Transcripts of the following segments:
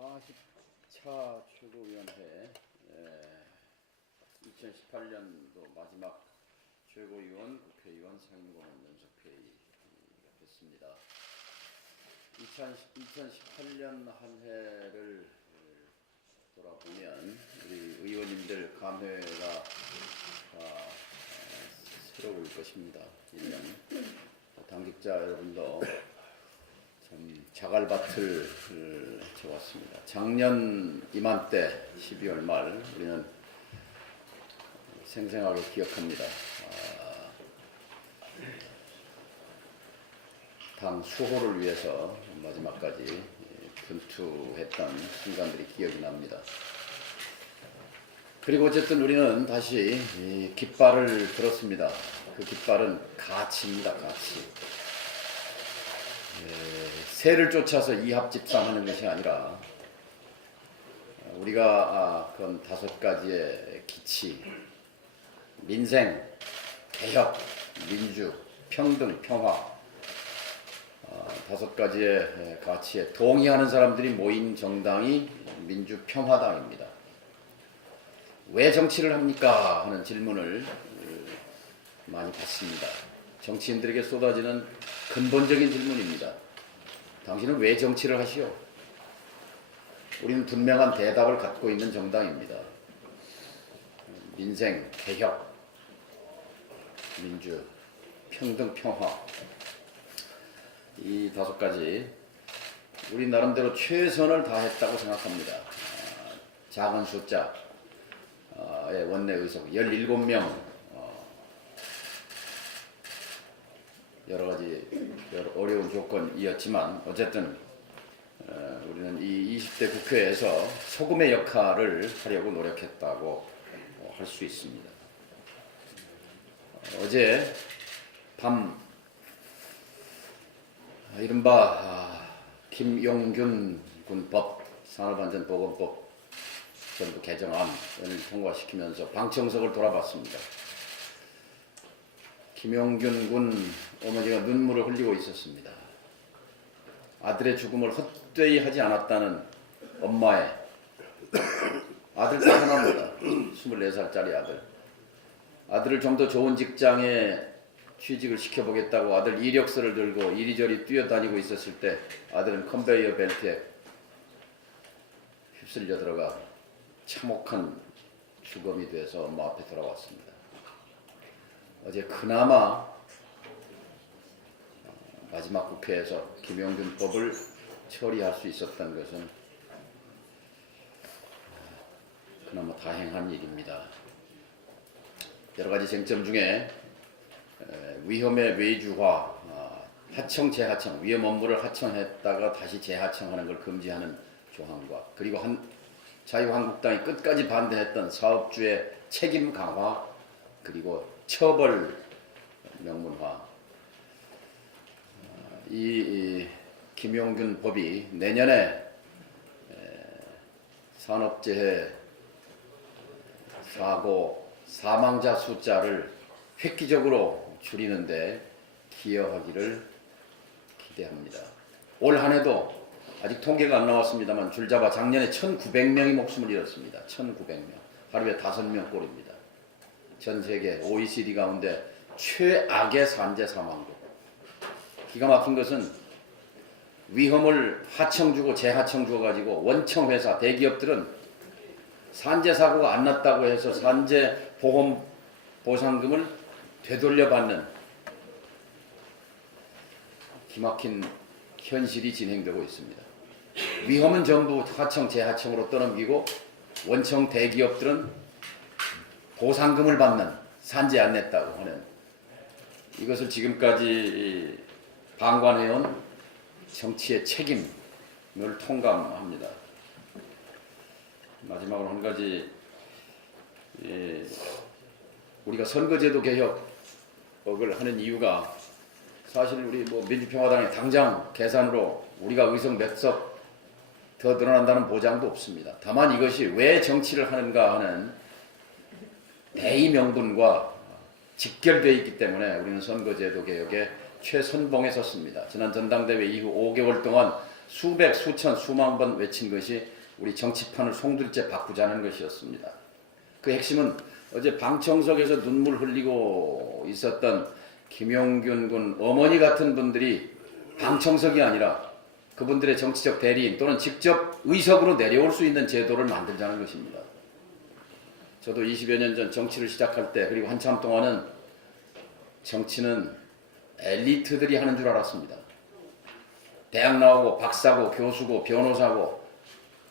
40차 최고위원회 2018년도 마지막 최고위원, 국회의원 상임고문 연석회의가 됐습니다. 2018년 한 해를 돌아보면 우리 의원님들 감회가 새로울 것입니다. 1년 당직자 여러분도 참 자갈밭을 지었습니다. 작년 이맘때 12월 말 우리는 생생하게 기억합니다. 당 수호를 위해서 마지막까지 분투했던 순간들이 기억이 납니다. 그리고 어쨌든 우리는 다시 깃발을 들었습니다. 그 깃발은 가치입니다. 가치. 새를 쫓아서 이합집산하는 것이 아니라 우리가 그런 5가지의 기치, 민생, 개혁, 민주, 평등, 평화 5가지의 가치에 동의하는 사람들이 모인 정당이 민주평화당입니다. 왜 정치를 합니까? 하는 질문을 많이 받습니다. 정치인들에게 쏟아지는 근본적인 질문입니다. 당신은 왜 정치를 하시오? 우리는 분명한 대답을 갖고 있는 정당입니다. 민생, 개혁, 민주, 평등, 평화 이 5가지 우리 나름대로 최선을 다했다고 생각합니다. 작은 숫자의 원내 의석 17명 여러 가지 어려운 조건이었지만 어쨌든 우리는 이 20대 국회에서 소금의 역할을 하려고 노력했다고 할 수 있습니다. 어제 밤 이른바 김용균 군법 산업안전보건법 전부 개정안을 통과시키면서 방청석을 돌아봤습니다. 김용균 군 어머니가 눈물을 흘리고 있었습니다. 아들의 죽음을 헛되이 하지 않았다는 엄마의 아들도 하나입니다. 24살짜리 아들. 아들을 좀 더 좋은 직장에 취직을 시켜보겠다고 아들 이력서를 들고 이리저리 뛰어다니고 있었을 때 아들은 컨베이어 벨트에 휩쓸려 들어가 참혹한 죽음이 돼서 엄마 앞에 돌아왔습니다. 어제 그나마 마지막 국회에서 김용균법을 처리할 수 있었던 것은 그나마 다행한 일입니다. 여러 가지 쟁점 중에 위험의 외주화, 하청, 재하청, 위험 업무를 하청했다가 다시 재하청하는 걸 금지하는 조항과 그리고 자유한국당이 끝까지 반대했던 사업주의 책임 강화 그리고 처벌 명문화 이 김용균 법이 내년에 산업재해 사고 사망자 숫자를 획기적으로 줄이는데 기여하기를 기대합니다. 올 한해도 아직 통계가 안 나왔습니다만 줄잡아 작년에 1,900명이 목숨을 잃었습니다. 1,900명. 하루에 5명 꼴입니다. 전 세계 OECD 가운데 최악의 산재 사망도. 기가 막힌 것은 위험을 하청 주고 재하청 주어가지고 원청 회사 대기업들은 산재 사고가 안 났다고 해서 산재 보험 보상금을 되돌려받는 기막힌 현실이 진행되고 있습니다. 위험은 전부 하청 재하청으로 떠넘기고 원청 대기업들은 보상금을 받는 산재 안 냈다고 하는 이것을 지금까지 방관해온 정치의 책임을 통감합니다. 마지막으로 한 가지 우리가 선거제도 개혁을 하는 이유가 사실 우리 민주평화당이 당장 계산으로 우리가 의석 몇 석 더 늘어난다는 보장도 없습니다. 다만 이것이 왜 정치를 하는가 하는 대의 명분과 직결되어 있기 때문에 우리는 선거제도 개혁에 최선봉에 섰습니다. 지난 전당대회 이후 5개월 동안 수백, 수천, 수만 번 외친 것이 우리 정치판을 송두리째 바꾸자는 것이었습니다. 그 핵심은 어제 방청석에서 눈물 흘리고 있었던 김용균 군 어머니 같은 분들이 방청석이 아니라 그분들의 정치적 대리인 또는 직접 의석으로 내려올 수 있는 제도를 만들자는 것입니다. 저도 20여 년 전 정치를 시작할 때 그리고 한참 동안은 정치는 엘리트들이 하는 줄 알았습니다. 대학 나오고 박사고 교수고 변호사고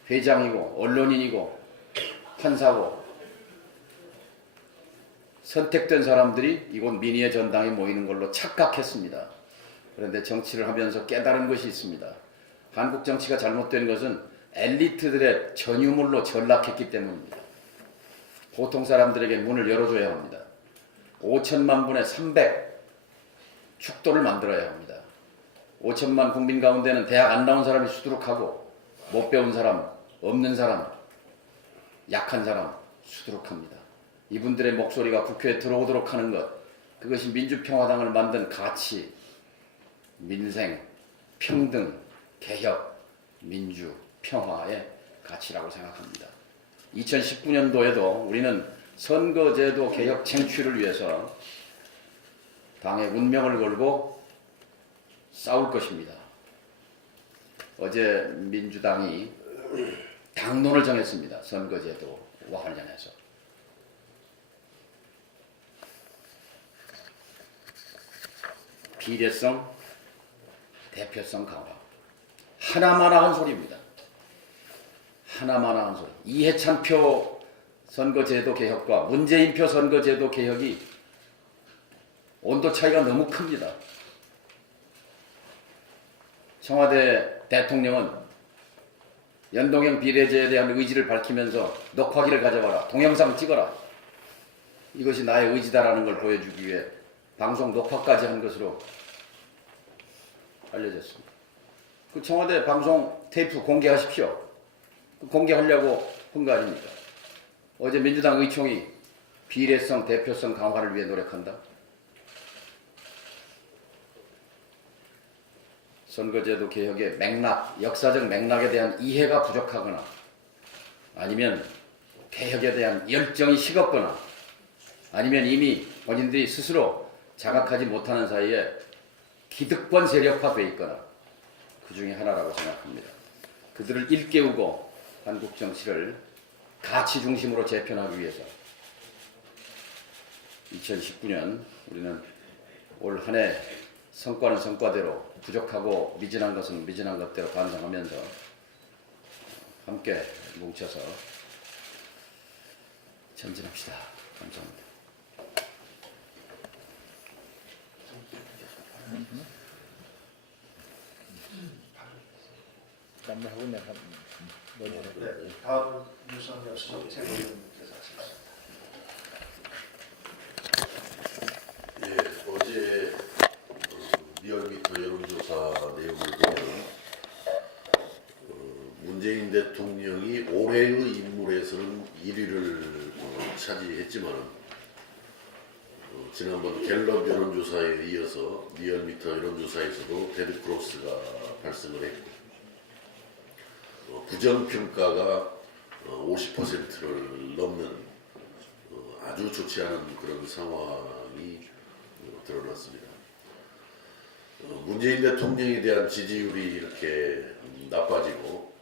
회장이고 언론인이고 판사고 선택된 사람들이 이곳 민의의 전당에 모이는 걸로 착각했습니다. 그런데 정치를 하면서 깨달은 것이 있습니다. 한국 정치가 잘못된 것은 엘리트들의 전유물로 전락했기 때문입니다. 보통 사람들에게 문을 열어줘야 합니다. 5천만 분의 300 축도를 만들어야 합니다. 5천만 국민 가운데는 대학 안 나온 사람이 수두룩하고 못 배운 사람, 없는 사람, 약한 사람 수두룩합니다. 이분들의 목소리가 국회에 들어오도록 하는 것, 그것이 민주평화당을 만든 가치, 민생, 평등, 개혁, 민주, 평화의 가치라고 생각합니다. 2019년도에도 우리는 선거제도 개혁 쟁취를 위해서 당의 운명을 걸고 싸울 것입니다. 어제 민주당이 당론을 정했습니다. 선거제도와 관련해서. 비례성, 대표성 강화. 하나마나한 소리입니다. 하나마나한 소리. 이해찬표 선거제도 개혁과 문재인표 선거제도 개혁이 온도 차이가 너무 큽니다. 청와대 대통령은 연동형 비례제에 대한 의지를 밝히면서 녹화기를 가져와라, 동영상 찍어라. 이것이 나의 의지다라는 걸 보여주기 위해 방송 녹화까지 한 것으로 알려졌습니다. 그 청와대 방송 테이프 공개하십시오. 공개하려고 한 거 아닙니까? 어제 민주당 의총이 비례성, 대표성 강화를 위해 노력한다. 선거제도 개혁의 맥락, 역사적 맥락에 대한 이해가 부족하거나 아니면 개혁에 대한 열정이 식었거나 아니면 이미 본인들이 스스로 자각하지 못하는 사이에 기득권 세력화되어 있거나 그 중에 하나라고 생각합니다. 그들을 일깨우고 한국 정치를 가치 중심으로 재편하기 위해서 2019년 우리는 올 한 해 성과는 성과대로 부족하고 미진한 것은 미진한 것대로 반성하면서 함께 뭉쳐서 전진합시다. 감사합니다. 하고 내가 네, 다음 유성엽 최고위원님께서 하시겠습니다. 예, 어제 리얼미터 여론조사 내용을 보면 문재인 대통령이 올해의 인물에서는 1위를 차지했지만 지난번 갤럽 여론조사에 이어서 리얼미터 여론조사에서도 데드크로스가 발생을 했고 부정평가가 50%를 넘는 아주 좋지 않은 그런 상황이 드러났습니다. 문재인 대통령에 대한 지지율이 이렇게 나빠지고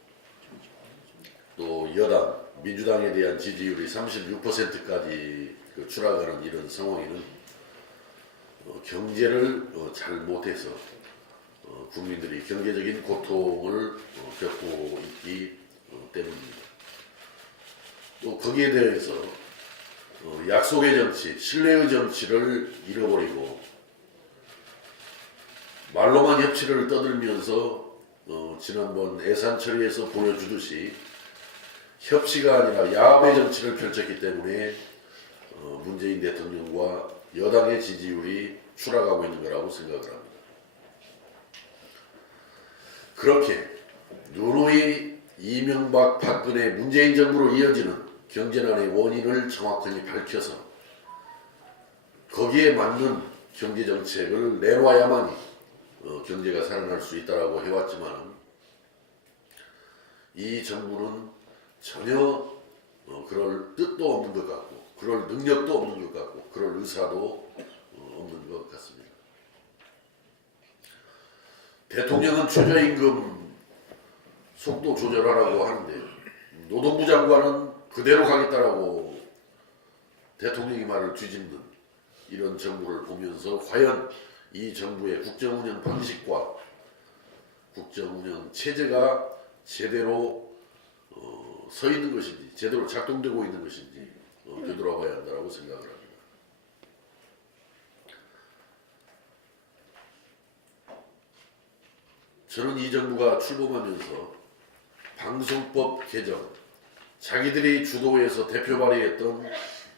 또 여당, 민주당에 대한 지지율이 36%까지 추락하는 이런 상황에는 경제를 잘 못해서 국민들이 경제적인 고통을 겪고 있기 때문입니다. 또 거기에 대해서 약속의 정치, 신뢰의 정치를 잃어버리고 말로만 협치를 떠들면서 지난번 예산 처리에서 보여주듯이 협치가 아니라 야합의 정치를 펼쳤기 때문에 문재인 대통령과 여당의 지지율이 추락하고 있는 거라고 생각을 합니다. 그렇게 누누이 이명박, 박근혜, 문재인 정부로 이어지는 경제난의 원인을 정확하게 밝혀서 거기에 맞는 경제정책을 내놓아야만이 경제가 살아날 수 있다고 해왔지만 이 정부는 전혀 그럴 뜻도 없는 것 같고 그럴 능력도 없는 것 같고 그럴 의사도 없는 것 같습니다. 대통령은 최저임금 속도 조절하라고 하는데 노동부 장관은 그대로 가겠다라고 대통령의 말을 뒤집는 이런 정부를 보면서 과연 이 정부의 국정운영 방식과 국정운영 체제가 제대로 서 있는 것인지 제대로 작동되고 있는 것인지 되돌아봐야 한다고 생각을 합니다. 저는 이 정부가 출범하면서 방송법 개정, 자기들이 주도해서 대표 발의했던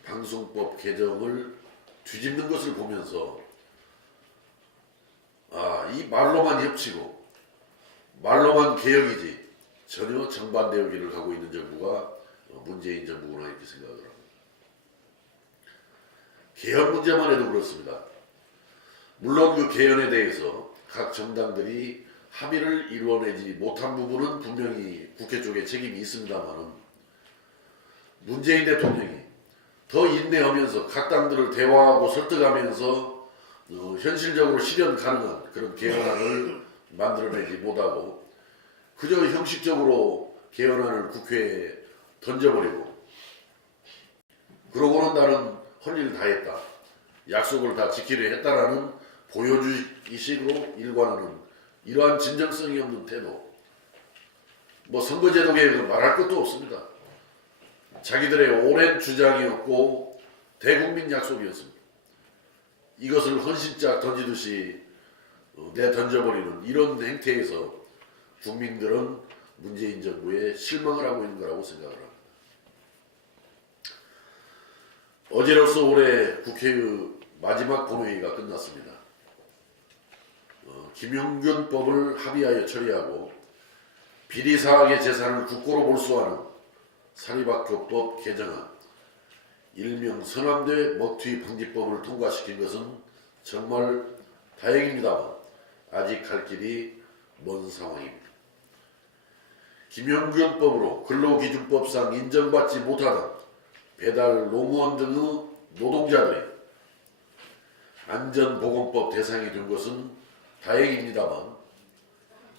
방송법 개정을 뒤집는 것을 보면서 이 말로만 협치고 말로만 개혁이지 전혀 정반대의 길을 가고 있는 정부가 문재인 정부구나 이렇게 생각을 합니다. 개헌 문제만 해도 그렇습니다. 물론 그 개헌에 대해서 각 정당들이 합의를 이루어내지 못한 부분은 분명히 국회 쪽에 책임이 있습니다만 문재인 대통령이 더 인내하면서 각 당들을 대화하고 설득하면서 현실적으로 실현 가능한 그런 개헌안을 만들어내지 못하고 그저 형식적으로 개헌안을 국회에 던져버리고 그러고는 나는 할 일 다 했다. 약속을 다 지키려 했다라는 보여주기식으로 일관하는 이러한 진정성이 없는 태도. 뭐 선거제도 개혁은 말할 것도 없습니다. 자기들의 오랜 주장이었고 대국민 약속이었습니다. 이것을 헌신짝 던지듯이 내던져버리는 이런 행태에서 국민들은 문재인 정부에 실망을 하고 있는 거라고 생각을 합니다. 어제로서 올해 국회의 마지막 본회의가 끝났습니다. 김용균법을 합의하여 처리하고 비리사학의 재산을 국고로 몰수하는 사립학교법 개정안, 일명 서남대 먹튀 방지법을 통과시킨 것은 정말 다행입니다만 아직 갈 길이 먼 상황입니다. 김용균법으로 근로기준법상 인정받지 못하던 배달 노무원 등의 노동자들이 안전보건법 대상이 된 것은 다행입니다만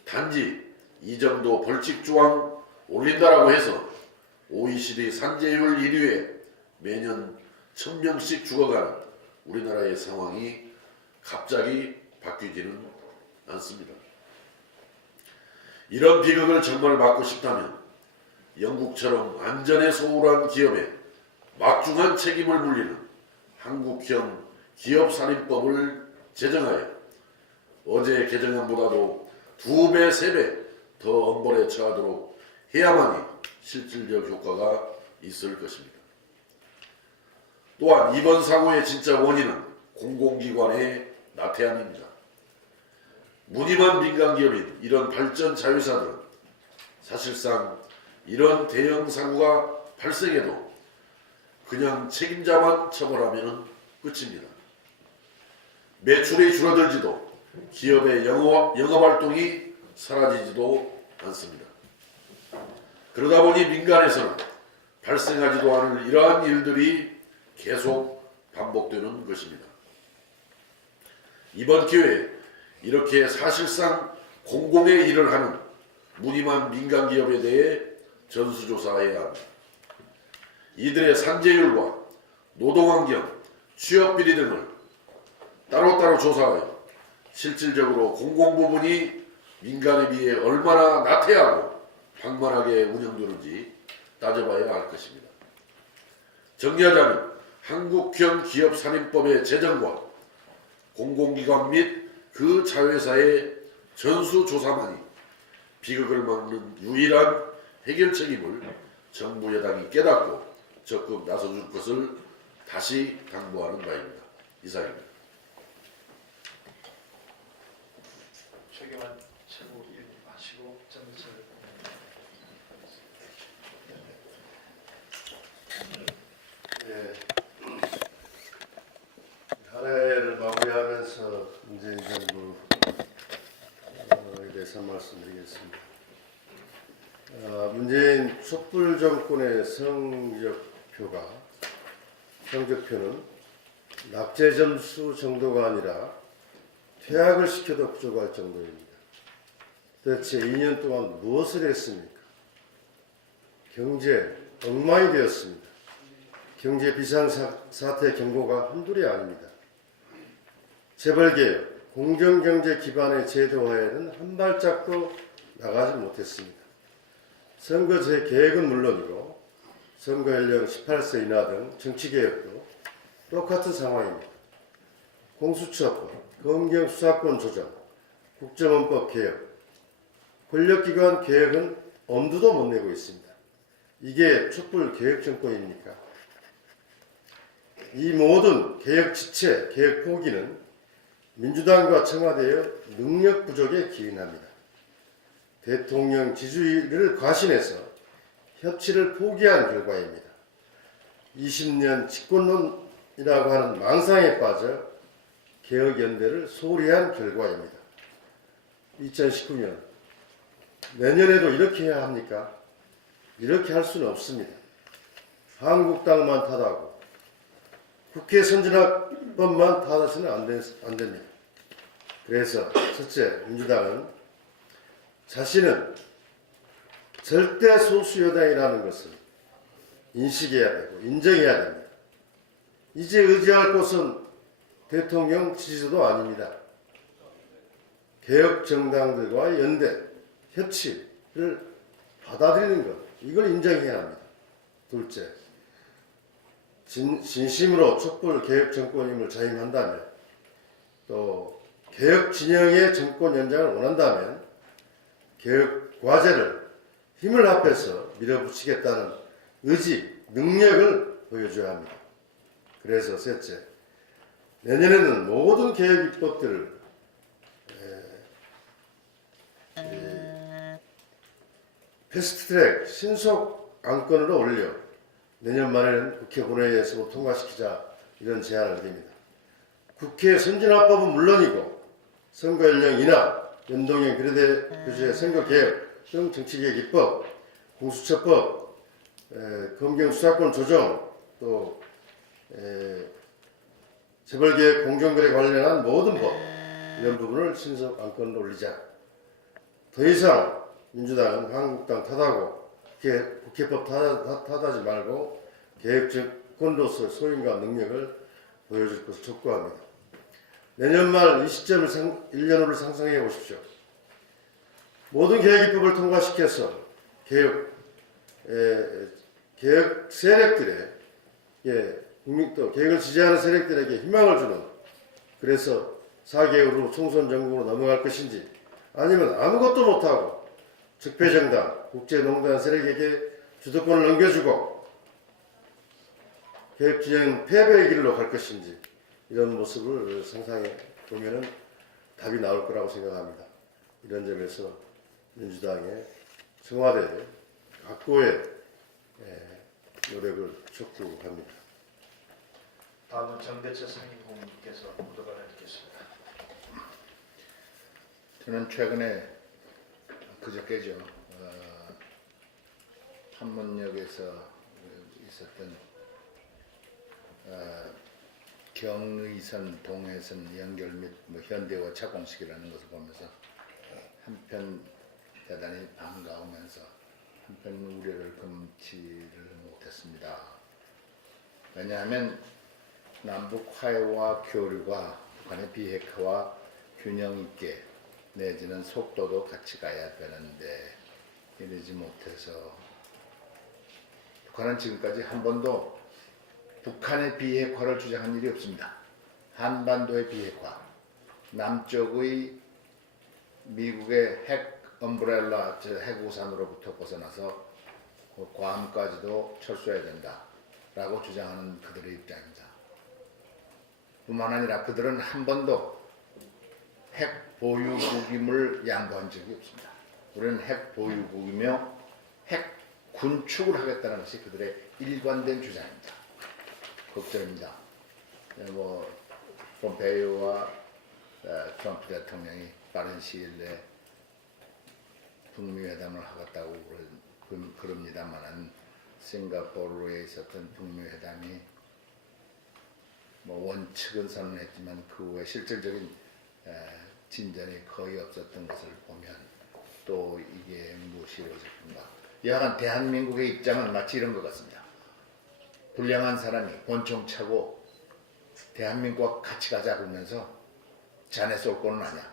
단지 이 정도 벌칙 조항 올린다라고 해서 OECD 산재율 1위에 매년 1000명씩 죽어가는 우리나라의 상황이 갑자기 바뀌지는 않습니다. 이런 비극을 정말 막고 싶다면 영국처럼 안전에 소홀한 기업에 막중한 책임을 물리는 한국형 기업살인법을 제정하여 어제 개정안보다도 2배, 3배 더 엄벌에 처하도록 해야만이 실질적 효과가 있을 것입니다. 또한 이번 사고의 진짜 원인은 공공기관의 나태함입니다. 무늬만 민간기업인 이런 발전 자회사들은 사실상 이런 대형 사고가 발생해도 그냥 책임자만 처벌하면 끝입니다. 매출이 줄어들지도 기업의 영업활동이 사라지지도 않습니다. 그러다 보니 민간에서는 발생하지도 않을 이러한 일들이 계속 반복되는 것입니다. 이번 기회에 이렇게 사실상 공공의 일을 하는 무늬만 민간기업에 대해 전수조사해야 합니다. 이들의 산재율과 노동환경, 취업비리 등을 따로따로 조사하여 실질적으로 공공부문이 민간에 비해 얼마나 나태하고 방만하게 운영되는지 따져봐야 할 것입니다. 정리하자면 한국형 기업살인법의 제정과 공공기관 및 그 자회사의 전수조사만이 비극을 막는 유일한 해결책임을 정부 여당이 깨닫고 적극 나서줄 것을 다시 당부하는 바입니다. 이상입니다. 최경환 최고위원 마시고 정리를 예, 한 해를 마무리하면서 문재인 정부에 대해서 말씀드리겠습니다. 문재인 촛불 정권의 성적표는 낙제 점수 정도가 아니라 퇴학을 시켜도 부족할 정도입니다. 대체 2년 동안 무엇을 했습니까? 경제 엉망이 되었습니다. 경제 비상사태 경고가 한둘이 아닙니다. 재벌개혁, 공정경제 기반의 제도화에는 한 발짝도 나가지 못했습니다. 선거제 계획은 물론이고 선거 연령 18세 이하 등 정치개혁도 똑같은 상황입니다. 공수처법, 검경 수사권 조정, 국정원법 개혁, 권력기관 개혁은 엄두도 못 내고 있습니다. 이게 촛불 개혁 정권입니까? 이 모든 개혁 지체, 개혁 포기는 민주당과 청와대의 능력 부족에 기인합니다. 대통령 지지율을 과신해서 협치를 포기한 결과입니다. 20년 집권론이라고 하는 망상에 빠져 개혁연대를 소홀히 한 결과입니다. 2019년 내년에도 이렇게 해야 합니까? 이렇게 할 수는 없습니다. 한국당만 탓하고 국회 선진화법만 탓해서는 안 됩니다. 그래서 첫째, 민주당은 자신은 절대 소수 여당이라는 것을 인식해야 되고 인정해야 됩니다. 이제 의지할 곳은 대통령 지지도 아닙니다. 개혁 정당들과의 연대, 협치를 받아들이는 것, 이걸 인정해야 합니다. 둘째, 진심으로 촛불 개혁 정권임을 자임한다면, 또 개혁 진영의 정권 연장을 원한다면 개혁 과제를 힘을 합해서 밀어붙이겠다는 의지, 능력을 보여줘야 합니다. 그래서 셋째, 내년에는 모든 개혁 입법들을 패스트트랙 신속 안건으로 올려 내년 말에는 국회 본회의에서 통과시키자, 이런 제안을 드립니다. 국회 선진화법은 물론이고 선거 연령 인하, 연동형 비례대 표시의 선거 개혁 등 정치개혁 입법, 공수처법, 검경 수사권 조정, 또 재벌개혁 공정거래 관련한 모든 법, 이런 부분을 신속 안건으로 올리자. 더 이상 민주당은 한국당 탓하고 국회법 탓하지 말고 개혁 정권으로서 소임과 능력을 보여줄 것을 촉구합니다. 내년 말 이 시점을 1년 후를 상상해 보십시오. 모든 개혁 입법을 통과시켜서 개혁 세력들의 또 개혁을 지지하는 세력들에게 희망을 주는, 그래서 4개월 후 총선 정국으로 넘어갈 것인지, 아니면 아무것도 못하고 적폐정당, 국제농단 세력에게 주도권을 넘겨주고 개혁 진영 패배의 길로 갈 것인지, 이런 모습을 상상해 보면은 답이 나올 거라고 생각합니다. 이런 점에서 민주당의 청와대 각고의 노력을 촉구합니다. 다음은 정대철 상임고문께서 보도를 해주겠습니다. 저는 최근에 그저께죠, 판문역에서 있었던 경의선 동해선 연결 및 현대화 착공식이라는 것을 보면서 한편 대단히 반가우면서 한편 우려를 금치를 못했습니다. 왜냐하면 남북 화해와 교류가 북한의 비핵화와 균형 있게 내지는 속도도 같이 가야 되는데 이러지 못해서, 북한은 지금까지 한 번도 북한의 비핵화를 주장한 일이 없습니다. 한반도의 비핵화, 남쪽의 미국의 핵 엄브렐라, 핵 우산으로부터 벗어나서 괌까지도 철수해야 된다라고 주장하는 그들의 입장입니다. 뿐만 아니라 그들은 한 번도 핵 보유국임을 양보한 적이 없습니다. 우리는 핵 보유국이며 핵 군축을 하겠다는 것이 그들의 일관된 주장입니다. 걱정입니다. 폼페이오와 트럼프 대통령이 빠른 시일 내에 북미 회담을 하겠다고 그럽니다만은 싱가포르에 있었던 북미 회담이 뭐 원칙은 선언했지만 그 후에 실질적인 진전이 거의 없었던 것을 보면 또 이게 무엇이 이루어졌던가. 여하간 대한민국의 입장은 마치 이런 것 같습니다. 불량한 사람이 권총 차고 대한민국과 같이 가자 그러면서 자네 쏠 거는 아니야.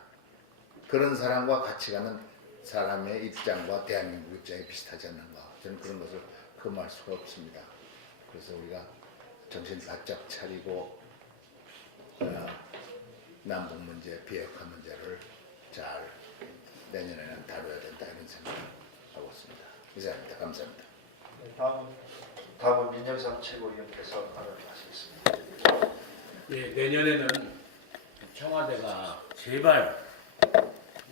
그런 사람과 같이 가는 사람의 입장과 대한민국 입장이 비슷하지 않는가. 저는 그런 것을 금할 수가 없습니다. 그래서 우리가 정신 바짝 차리고 남북 문제, 비핵화 문제를 잘 내년에는 다뤄야 된다 이런 생각을 하고 있습니다. 이상입니다. 감사합니다. 네, 다음은 민영삼 최고위원께서 발언하시겠습니다. 네, 내년에는 청와대가 제발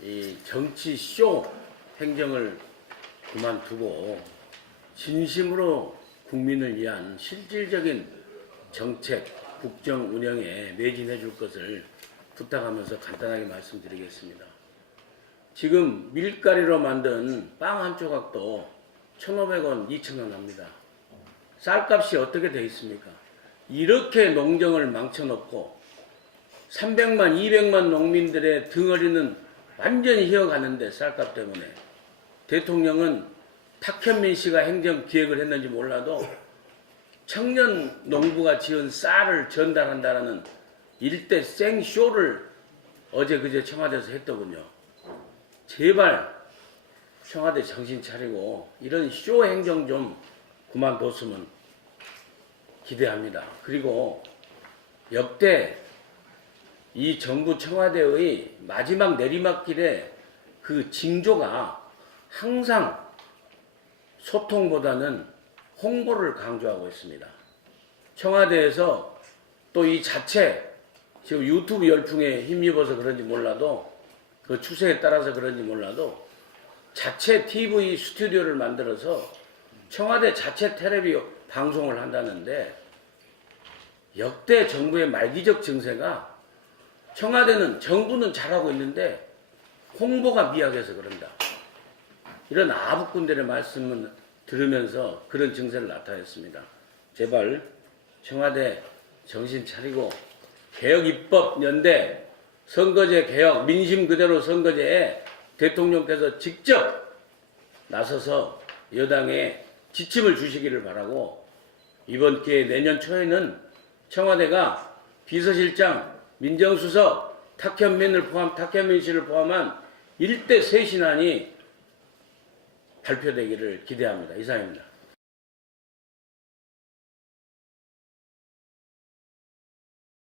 이 정치 쇼 행정을 그만두고 진심으로 국민을 위한 실질적인 정책, 국정 운영에 매진해 줄 것을 부탁하면서 간단하게 말씀드리겠습니다. 지금 밀가루로 만든 빵 한 조각도 1,500원, 2,000원 합니다. 쌀값이 어떻게 돼 있습니까? 이렇게 농정을 망쳐놓고 300만, 200만 농민들의 덩어리는 완전히 휘어가는데 쌀값 때문에 대통령은 탁현민 씨가 행정 기획을 했는지 몰라도 청년 농부가 지은 쌀을 전달한다는 일대 생쇼를 어제 그제 청와대에서 했더군요. 제발 청와대 정신 차리고 이런 쇼 행정 좀 그만뒀으면 기대합니다. 그리고 역대 이 정부 청와대의 마지막 내리막길에 그 징조가 항상 소통보다는 홍보를 강조하고 있습니다. 청와대에서 또 이 자체 지금 유튜브 열풍에 힘입어서 그런지 몰라도 그 추세에 따라서 그런지 몰라도 자체 TV 스튜디오를 만들어서 청와대 자체 텔레비 방송을 한다는데 역대 정부의 말기적 증세가 청와대는 정부는 잘하고 있는데 홍보가 미약해서 그런다. 이런 아부꾼들의 말씀을 들으면서 그런 증세를 나타냈습니다. 제발 청와대 정신 차리고 개혁입법연대 선거제 개혁 민심 그대로 선거제에 대통령께서 직접 나서서 여당에 지침을 주시기를 바라고 이번 기회에 내년 초에는 청와대가 비서실장, 민정수석, 탁현민 씨를 포함한 일대 쇄신안이 발표되기를 기대합니다. 이상입니다.